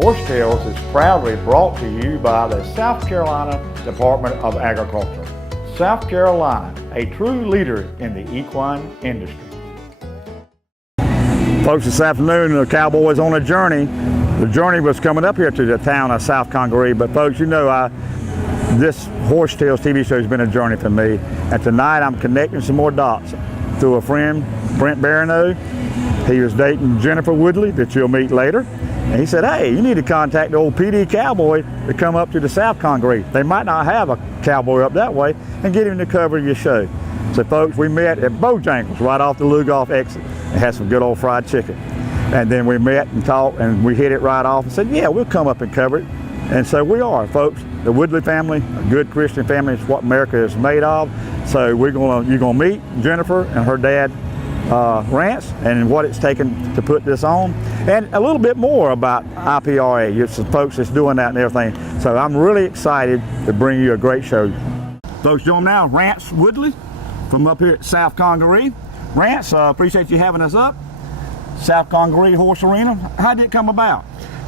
Horsetails is proudly brought to you by the South Carolina Department of Agriculture. South Carolina, a true leader in the equine industry. Folks, this afternoon the Cowboys on a journey. The journey was coming up here to the town of South Congoree, but folks, you know this Horsetails TV show has been a journey for me, and tonight I'm connecting some more dots through a friend, Brent Baranow. He was dating Jennifer Woodley, that you'll meet later. And he said, hey, you need to contact the old PD Cowboy to come up to the South Congoree. They might not have a cowboy up that way, and get him to cover your show. So folks, we met at Bojangles right off the Lugoff exit and had some good old fried chicken. And then we met and talked, and we hit it right off and said, yeah, we'll come up and cover it. And so we are, folks. The Woodley family, a good Christian family, is what America is made of. So you're gonna meet Jennifer and her dad, Rance, and what it's taken to put this on, and a little bit more about IPRA. It's the folks that's doing that and everything. So I'm really excited to bring you a great show. Folks, join now Ranch Woodley from up here at South Congoree. Rance, appreciate you having us up. South Congoree Horse Arena. How did it come about?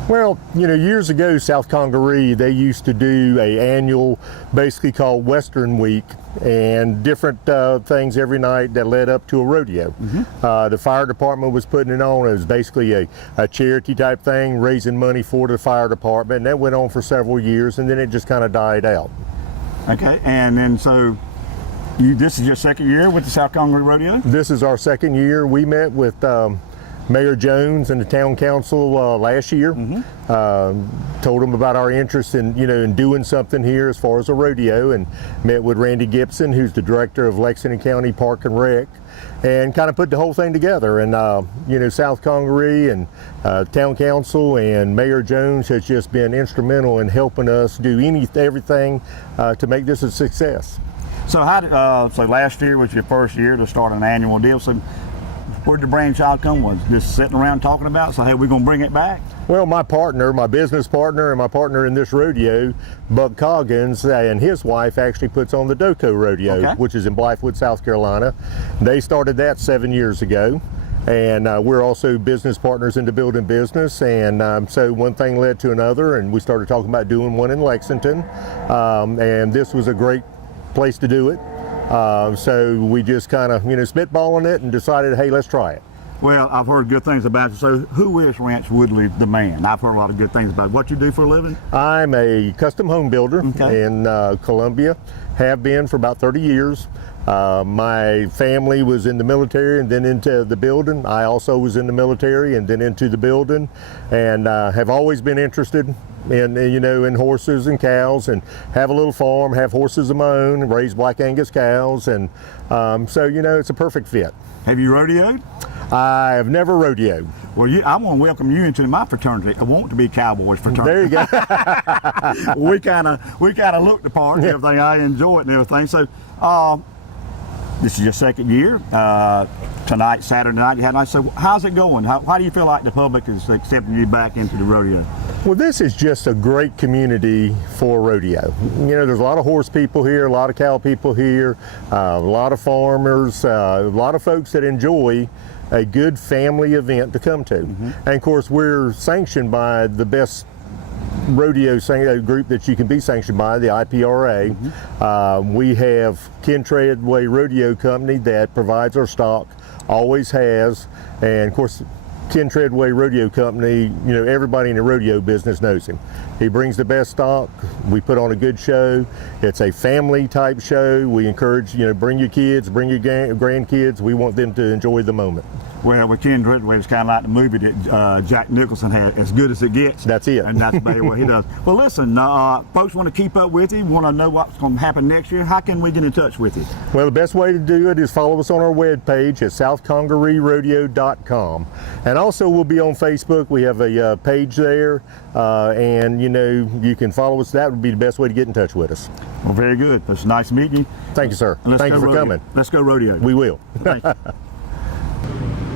Well, you know, years ago, South Congoree, they used to do an annual, basically called Western Week, and different things every night that led up to a rodeo. The fire department was putting it on. It was basically a charity type thing, raising money for the fire department, and that went on for several years, and then it just kind of died out. Okay, and then so this is your second year with the South Congoree Rodeo? This is our second year. We met with Mayor Jones and the town council last year. Told them about our interest in doing something here as far as a rodeo, and met with Randy Gibson, who's the director of Lexington County Park and Rec, and kind of put the whole thing together. And South Congoree and town council and Mayor Jones has just been instrumental in helping us do everything to make this a success. So so last year was your first year to start an annual deal. So where'd the brainchild come? Was just sitting around talking about, so hey, we're gonna bring it back? Well, my partner, my business partner, and my partner in this rodeo, Buck Coggins, and his wife actually puts on the Doco Rodeo, which is in Blythewood, South Carolina. They started that 7 years ago. And we're also business partners in the building business, and so one thing led to another, and we started talking about doing one in Lexington, and this was a great place to do it. So we just kind of, spitballing it and decided, hey, let's try it. Well, I've heard good things about you. So who is Ranch Woodley, the man? I've heard a lot of good things about what you do for a living. I'm a custom home builder in Columbia, have been for about 30 years. My family was in the military and then into the building. I also was in the military and then into the building, and have always been interested in horses and cows, and have a little farm, have horses of my own, raise Black Angus cows, and so it's a perfect fit. Have you rodeoed? I have never rodeoed. Well, I want to welcome you into my fraternity. I want to be Cowboys fraternity. There you go. we kind of look the part and everything. I enjoy it and everything. So this is your second year. Tonight, Saturday night, you had a night. So how's it going? How do you feel like the public is accepting you back into the rodeo? Well, this is just a great community for rodeo. There's a lot of horse people here, a lot of cow people here, a lot of farmers, a lot of folks that enjoy a good family event to come to. And of course, we're sanctioned by the best rodeo group that you can be sanctioned by, the IPRA. We have Ken Treadway Rodeo Company that provides our stock, always has, and of course Ken Treadway Rodeo Company, everybody in the rodeo business knows him. He brings the best stock. We put on a good show. It's a family type show. We encourage, bring your kids, bring your grandkids. We want them to enjoy the moment. Well, with Ken Treadway, it's kind of like the movie that Jack Nicholson had, As Good as It Gets. That's it. And that's basically what he does. Well, listen, folks want to keep up with you, want to know what's going to happen next year. How can we get in touch with you? Well, the best way to do it is follow us on our webpage at southcongoreerodeo.com. And also, we'll be on Facebook. We have a page there, and you can follow us. That would be the best way to get in touch with us. Well, very good. It's nice meeting you. Thank you, sir. Thank you for coming. Let's go rodeo. We will. Thank you.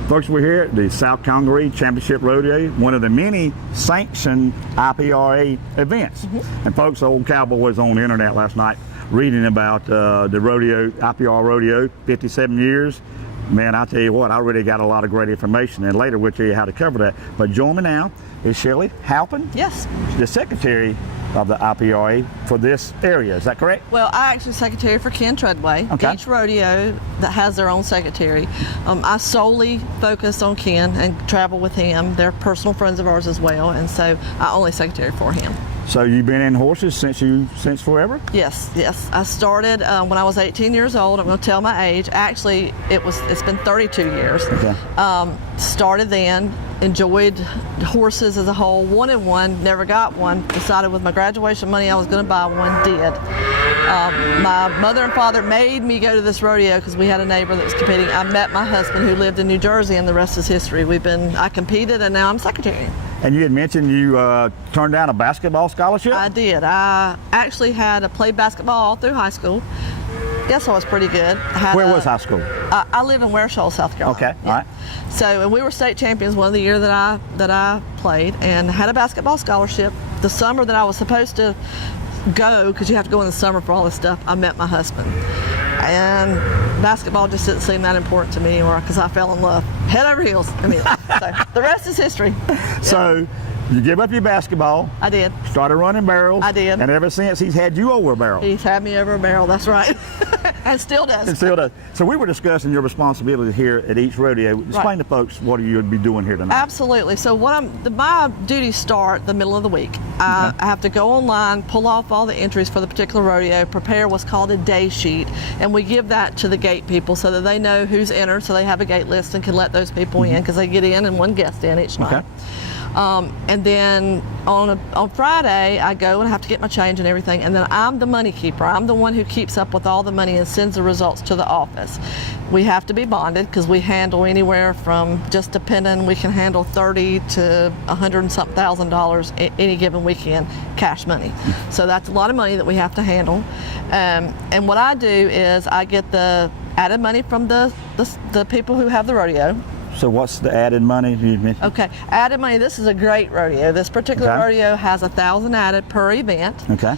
Folks, we're here at the South Congoree Championship Rodeo, one of the many sanctioned IPRA events. And folks, old Cowboy was on the internet last night reading about the rodeo, IPR rodeo, 57 years. Man, I tell you what, I really got a lot of great information, and later we'll tell you how to cover that. But join me now is Shelley Halpin, Yes. the secretary of the IPRA for this area. Is that correct? Well, I actually secretary for Ken Treadway. Okay. Each rodeo that has their own secretary. I solely focus on Ken and travel with him. They're personal friends of ours as well, and so I only secretary for him. So you've been in horses since forever? Yes, yes. I started when I was 18 years old. I'm going to tell my age. Actually, it's been 32 years. Okay. Started then, enjoyed horses as a whole. Wanted one, never got one. Decided with my graduation money I was going to buy one. Did. My mother and father made me go to this rodeo because we had a neighbor that was competing. I met my husband who lived in New Jersey, and the rest is history. I competed, and now I'm secretary. And you had mentioned you turned down a basketball scholarship? I did. I actually played basketball all through high school. Guess I was pretty good. Where was high school? I live in Ware Shoals, South Carolina. Okay, all right. So, and we were state champions one of the year that I played, and had a basketball scholarship. The summer that I was supposed to go, because you have to go in the summer for all this stuff, I met my husband. And basketball just didn't seem that important to me anymore because I fell in love head over heels. So the rest is history. So you give up your basketball. I did. Started running barrels. I did. And ever since, he's had you over a barrel. He's had me over a barrel, that's right. And still does. And still does. So we were discussing your responsibility here at each rodeo. Explain to folks what you would be doing here tonight. Absolutely. So my duties start the middle of the week. I have to go online, pull off all the entries for the particular rodeo, prepare what's called a day sheet, and we give that to the gate people so that they know who's entered, so they have a gate list and can let those people in, because they get in and one guest in each night. Okay. And then on Friday, I go and have to get my change and everything, and then I'm the money keeper. I'm the one who keeps up with all the money and sends the results to the office. We have to be bonded because we handle anywhere from, just depending, we can handle $30,000 to $100 and something thousand any given weekend, cash money. So that's a lot of money that we have to handle. And what I do is I get the added money from the people who have the rodeo. So what's the added money you mentioned? Okay, added money. This is a great rodeo. This particular rodeo has 1,000 added per event, okay,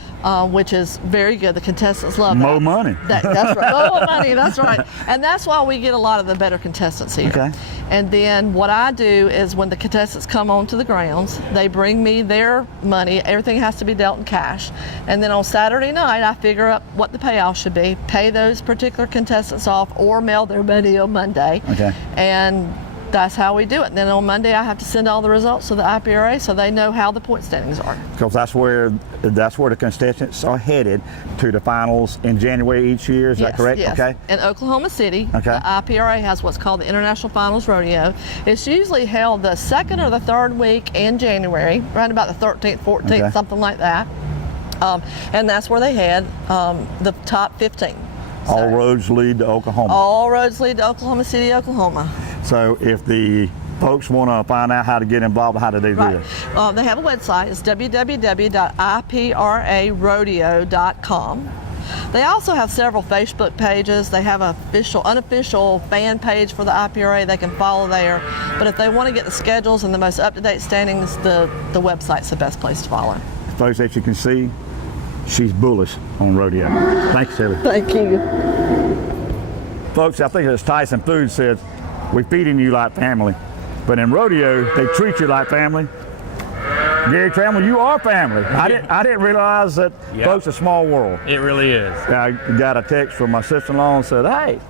which is very good. The contestants love More that. money. That's right. More money. That's right. And that's why we get a lot of the better contestants here. Okay. And then what I do is when the contestants come onto the grounds, they bring me their money. Everything has to be dealt in cash. And then on Saturday night, I figure out what the payoff should be, pay those particular contestants off, or mail their money on Monday. Okay. And that's how we do it. And then on Monday, I have to send all the results to the IPRA so they know how the point standings are. Because that's where the contestants are headed to the finals in January each year. Is that correct? Yes. Okay. In Oklahoma City, okay, the IPRA has what's called the International Finals Rodeo. It's usually held the second or the third week in January, around about the 13th, 14th, something like that. And that's where they had the top 15. So, all roads lead to Oklahoma. All roads lead to Oklahoma City, Oklahoma. So if the folks want to find out how to get involved, how do they do it? They have a website. It's www.iprarodeo.com. They also have several Facebook pages. They have an unofficial fan page for the IPRA. They can follow there. But if they want to get the schedules and the most up-to-date standings, the website's the best place to follow. Folks, as you can see, she's bullish on rodeo. Thanks, Shelley. Thank you. Folks, I think as Tyson Foods says, we're feeding you like family. But in rodeo, they treat you like family. Gary Trammell, you are family. I didn't realize that, folks, a small world. It really is. I got a text from my sister-in-law and said, hey,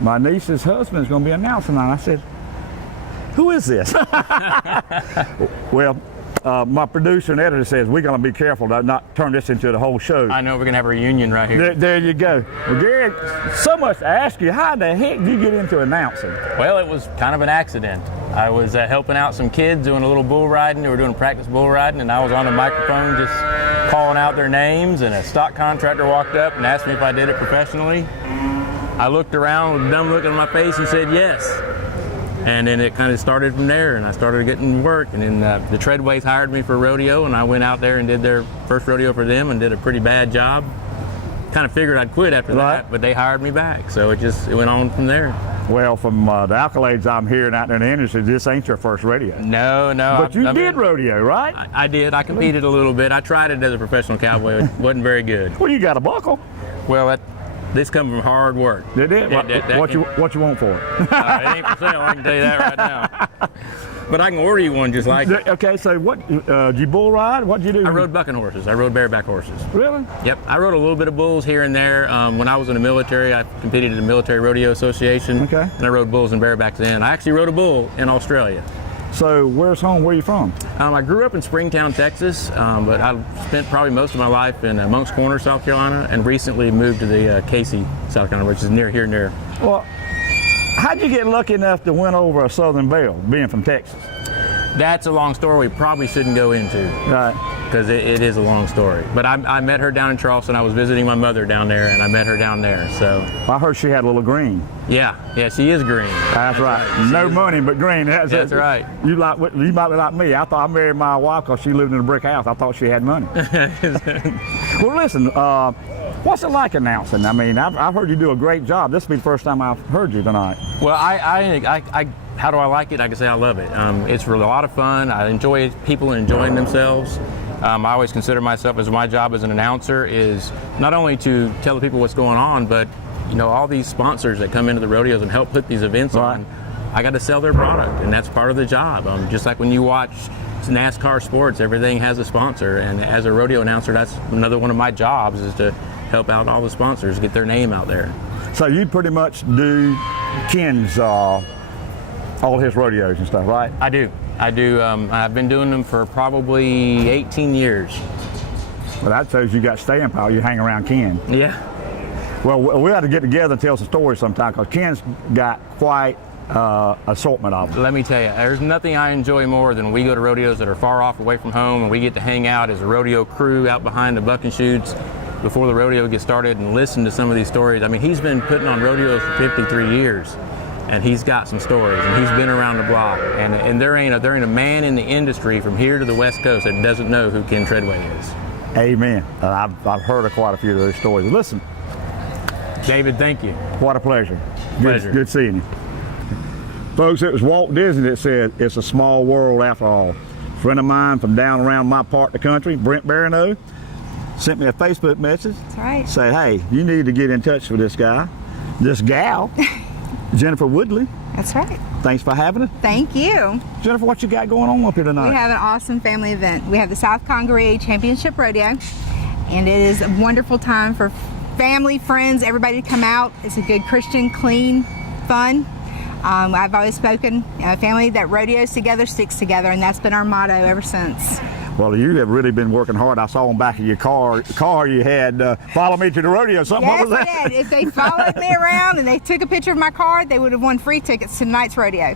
my niece's husband's going to be announcing tonight. I said, who is this? Well, my producer and editor says we're going to be careful to not turn this into the whole show. I know, we're going to have a reunion right here. There you go. Well, Gary, so much to ask you. How the heck did you get into announcing? Well, it was kind of an accident. I was helping out some kids doing a little bull riding. They were doing practice bull riding, and I was on the microphone just calling out their names, and a stock contractor walked up and asked me if I did it professionally. I looked around with a dumb look on my face and said yes. And then it kind of started from there, and I started getting work. And then the Treadways hired me for a rodeo, and I went out there and did their first rodeo for them and did a pretty bad job. Kind of figured I'd quit after that, but they hired me back. So it went on from there. Well, from the accolades I'm hearing out there in the industry, this ain't your first rodeo. No. But you did rodeo, right? I did. I competed a little bit. I tried it as a professional cowboy. It wasn't very good. Well, you got a buckle. Well, this comes from hard work. Did it? What you want for it? It ain't for sale, I can tell you that right now. but I can order you one just like it. Okay, so what, did you bull ride? What did you do? I rode bucking horses. I rode bareback horses. Really? Yep, I rode a little bit of bulls here and there. When I was in the military, I competed in the Military Rodeo Association. Okay. And I rode bulls and barebacks then. I actually rode a bull in Australia. So where's home? Where are you from? I grew up in Springtown, Texas, but I spent probably most of my life in Moncks Corner, South Carolina, and recently moved to the Casey, South Carolina, which is near. Well, how'd you get lucky enough to win over a Southern Belle, being from Texas? That's a long story we probably shouldn't go into. Right. Because it is a long story. But I met her down in Charleston. I was visiting my mother down there, and I met her down there. So I heard she had a little green. yeah, she is green. That's right. No money, but green. That's right. You might be like me. I thought I married my wife because she lived in a brick house. I thought she had money. Well, listen, what's it like announcing? I mean, I've heard you do a great job. This will be the first time I've heard you tonight. Well, I how do I like it? I can say I love it. It's really a lot of fun. I enjoy people enjoying themselves. I always consider myself as my job as an announcer is not only to tell the people what's going on, but all these sponsors that come into the rodeos and help put these events on. I got to sell their product, and that's part of the job. Just like when you watch NASCAR sports, everything has a sponsor, and as a rodeo announcer, that's another one of my jobs is to help out all the sponsors, get their name out there. So you pretty much do Ken's all his rodeos and stuff, right? I do. I've been doing them for probably 18 years. Well, that shows you got staying power. You hang around Ken. Yeah. Well, we have to get together and tell some stories sometime because Ken's got quite assortment of them. Let me tell you, there's nothing I enjoy more than we go to rodeos that are far off away from home and we get to hang out as a rodeo crew out behind the bucking chutes before the rodeo gets started and listen to some of these stories. I mean, he's been putting on rodeos for 53 years. And he's got some stories, and he's been around the block. And there ain't a man in the industry from here to the West Coast that doesn't know who Ken Treadway is. Amen. I've heard of quite a few of those stories. Listen, David, thank you. what a pleasure. Pleasure. Good seeing you. Folks, it was Walt Disney that said, "It's a small world after all." A friend of mine from down around my part of the country, Brent Barano, sent me a Facebook message. That's right. Say, hey, you need to get in touch with this gal, Jennifer Woodley. That's right. Thanks for having us. Thank you. Jennifer, what you got going on up here tonight? We have an awesome family event. We have the South Congoree Championship Rodeo, and it is a wonderful time for family, friends, everybody to come out. It's a good Christian, clean, fun. I've always spoken, a family that rodeos together sticks together, and that's been our motto ever since. Well, you have really been working hard. I saw on the back of your car you had follow me to the rodeo. Something. Yes, what was that? I did. If they followed me around and they took a picture of my car, they would have won free tickets to tonight's rodeo.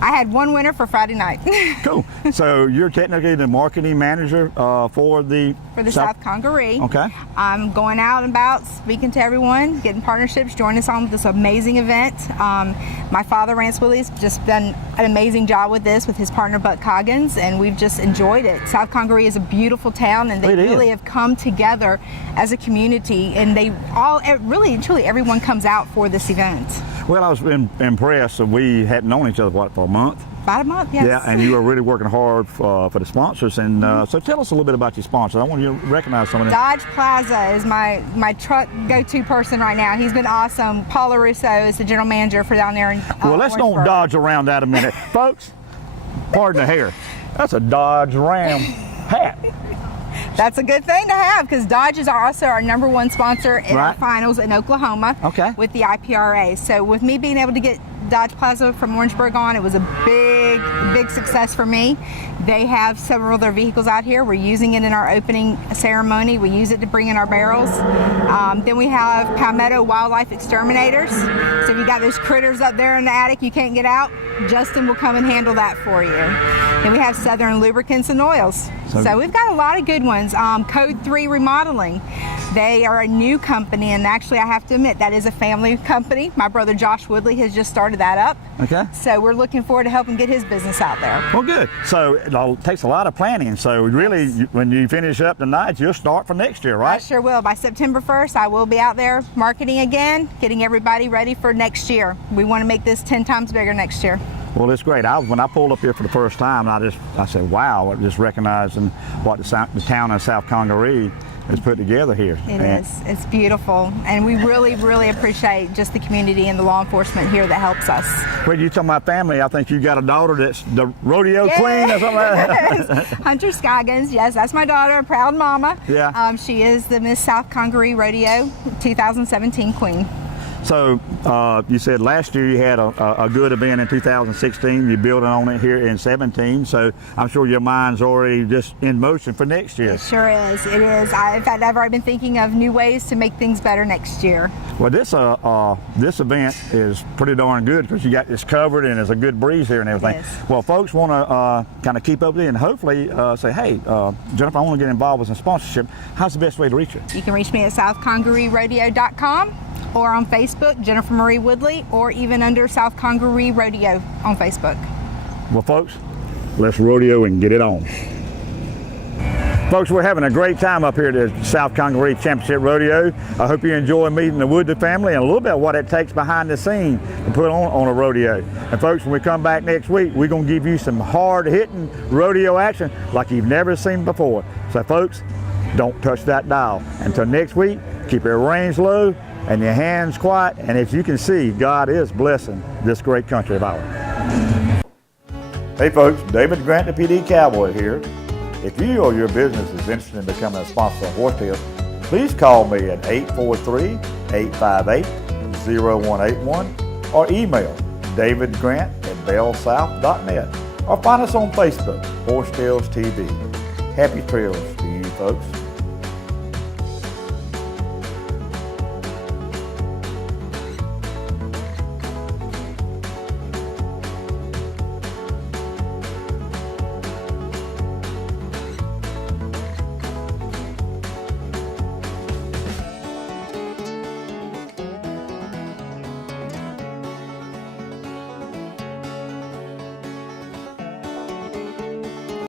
I had one winner for Friday night. Cool. So you're technically the marketing manager for the South Congoree. Okay. I'm going out and about, speaking to everyone, getting partnerships, joining us on this amazing event. My father, Ranch Woodley's just done an amazing job with this with his partner, Buck Coggins, and we've just enjoyed it. South Congoree is a beautiful town, and they really have come together as a community, and they all, really and truly, everyone comes out for this event. Well, I was impressed. We hadn't known each other, for a month? About a month, yes. Yeah, and you were really working hard for the sponsors. And so tell us a little bit about your sponsors. I want you to recognize some of them. Dodge Plaza is my truck go-to person right now. He's been awesome. Paul LaRusso is the general manager for down there in Well, let's don't Orangeburg. dodge around that a minute. Folks, pardon the hair. That's a Dodge Ram hat. That's a good thing to have because Dodge is also our #1 sponsor in our finals in Oklahoma with the IPRA. So with me being able to get Dodge Plaza from Orangeburg on, it was a big success for me. They have several of their vehicles out here. We're using it in our opening ceremony. We use it to bring in our barrels. Then we have Palmetto Wildlife Exterminators. So if you got those critters up there in the attic you can't get out, Justin will come and handle that for you. Then we have Southern Lubricants and Oils. So we've got a lot of good ones. Code 3 Remodeling. They are a new company, and actually I have to admit that is a family company. My brother Josh Woodley has just started that up. Okay. So we're looking forward to helping get his business out there. Well, good. So it takes a lot of planning. So really, when you finish up tonight, you'll start for next year, right? I sure will. By September 1st, I will be out there marketing again, getting everybody ready for next year. We want to make this 10 times bigger next year. Well, it's great. When I pulled up here for the first time, I said, wow, just recognizing what the town of South Congoree is put together here. It is. It's beautiful, and we really, really appreciate just the community and the law enforcement here that helps us. When you talk about family, I think you got a daughter that's the rodeo queen or something like that. Hunter Scoggins, yes, that's my daughter, a proud mama. Yeah. She is the Miss South Congoree Rodeo 2017 queen. So you said last year you had a good event in 2016. You're building on it here in 17. So I'm sure your mind's already just in motion for next year. It sure is. It is. In fact, I've already been thinking of new ways to make things better next year. Well, this event is pretty darn good because you got this covered and there's a good breeze here and everything. Yes. Well, folks want to kind of keep up with it and hopefully say, hey, Jennifer, I want to get involved with some sponsorship. How's the best way to reach you? You can reach me at southcongoreerodeo.com or on Facebook, Jennifer Marie Woodley, or even under South Congoree Rodeo on Facebook. Well, folks, let's rodeo and get it on. Folks, we're having a great time up here at the South Congoree Championship Rodeo. I hope you enjoy meeting the Woodley family and a little bit of what it takes behind the scene to put on a rodeo. And folks, when we come back next week, we're going to give you some hard-hitting rodeo action like you've never seen before. So, folks, don't touch that dial. Until next week, keep your reins low and your hands quiet, and as you can see, God is blessing this great country of ours. Hey folks, David Grant, the PD Cowboy here. If you or your business is interested in becoming a sponsor of Horsetails, please call me at 843-858-0181 or email davidgrant@bellsouth.net or find us on Facebook, Horsetails TV. Happy trails to you folks.